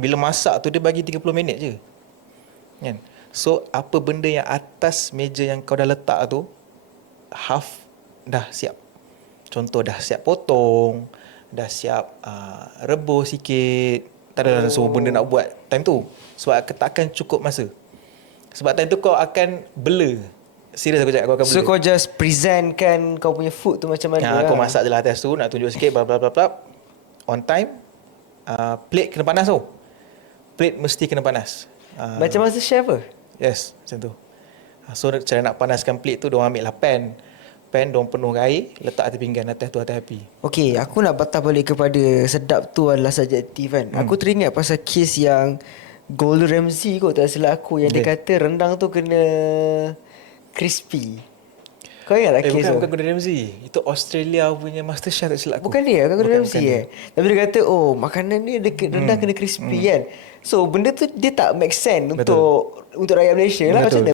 bila masak tu dia bagi 30 minit je. Kan? So apa benda yang atas meja yang kau dah letak tu, half dah siap. Contoh dah siap potong, dah siap rebus sikit. Tak ada semua benda nak buat time tu. Sebab takkan cukup masa. Sebab time tu kau akan blur. Serius aku cakap, kau akan blur. So kau just presentkan kau punya food tu macam mana Kau masak je lah atas tu, nak tunjuk sikit, bla bla bla bla. On time. Plate kena panas tu. Plate mesti kena panas. Macam masa chef ke? Yes, macam tu. So cara nak panaskan plate tu, diorang ambil lah pan, diorang penuh air, letak atas pinggan, atas api. Okay, aku nak patah balik kepada sedap tu adalah subjektif kan. Aku teringat pasal kes yang Gordon Ramsay kot, tak silap aku, yang dia kata rendang tu kena crispy. Kau ingat tak kes tu? Bukan Gordon Ramsay. Itu Australia punya Master Chef, tak silap aku. Bukan dia, Gordon Ramsay dia. Tapi dia kata, oh makanan ni rendang kena crispy kan. So benda tu dia tak make sense untuk rakyat Malaysia lah. Macam mana